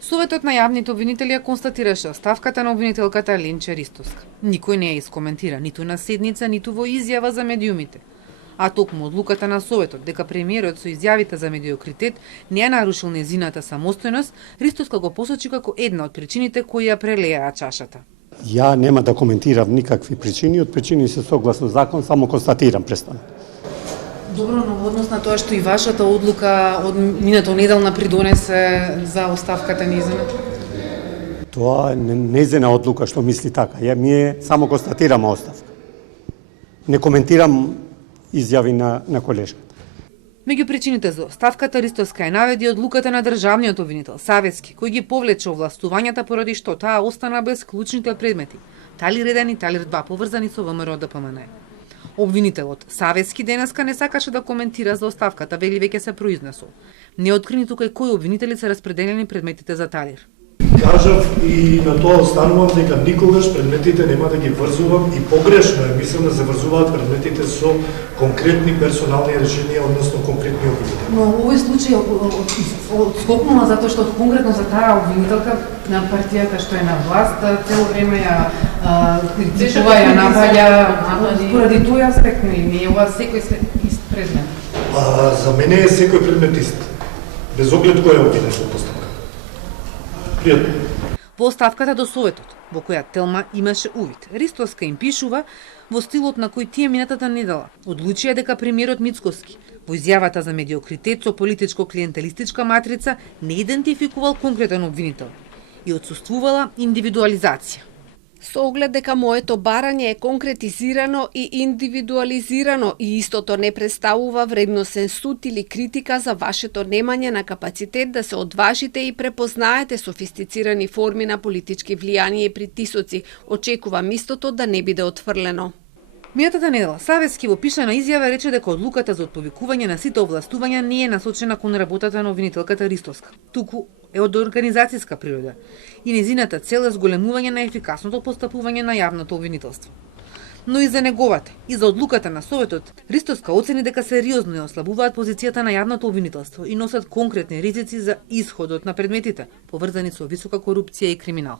Советот на јавните обвинители ја констатираше оставката на обвинителката Ленче Ристовска. Никој не ја искоментира ниту на седница, ниту во изјава за медиумите. А токму одлуката на Советот дека премиерот со изјавите за медиокритет не ја нарушил незината самостојност, Ристовска го посочи како една од причините кои ја прелеаа чашата. Ја нема да коментирам никакви причини, од причини се согласно закон, само констатирам престан. Добро, но во однос на тоа што и вашата одлука од минато неделна придонесе за оставката незина? Тоа е незина одлука што мисли така. Ја ми само констатирам оставка. Не коментирам изјави на колежката. Меѓу причините за оставката Ристовска е наведи одлуката на државниот обвинител Савески, кој ги повлече овластувањата поради што таа остана без клучните предмети, Талир 1 и Талир 2 поврзани со ВМРО ДПМН. Обвинителот Савески денеска не сакаше да коментира за оставката, вели веќе се произнесол. Не откри тука и кои обвинители се распределени предметите за Талир. Кажав и на тоа останувам дека никогаш предметите нема да ги врзувам и погрешно е, мислам да се врзуваат предметите со конкретни персонални решенија, односно конкретни обвинители. Но овој случај скокнува затоа што конкретно за таа обвинителка на партијата што е на власт цело време ја критикува, ја напаѓа, поради тој аспект не е ова секој ист предмет. За мене е секој предмет ист, без оглед кој е обвинен во постапка. Пријатно. Во оставката до Советот, во која Телма имаше увид, Ристовска им пишува во стилот на кој тие минатата недела одлучија дека премиерот Мицкоски во изјавата за медиокритет со политичко-клиентелистичка матрица не идентификувал конкретен обвинител и отсуствувала индивидуализација. Со оглед дека моето барање е конкретизирано и индивидуализирано и истото не представува вредносен суд или критика за вашето немање на капацитет да се одважите и препознаете софистицирани форми на политички влијанија и притисоци, очекувам истото да не биде отфрлено. Минатата недела Савески во пишана изјава рече дека одлуката за отповикување на сите овластувања не е насочена кон работата на обвинителката Ристовска, туку е од организацијска природа и незината цел е зголемување на ефикасното постапување на јавното обвинителство. Но и за неговата, и за одлуката на Советот, Ристовска оцени дека сериозно ја ослабуваат позицијата на јавното обвинителство и носат конкретни ризици за исходот на предметите, поврзани со висока корупција и криминал.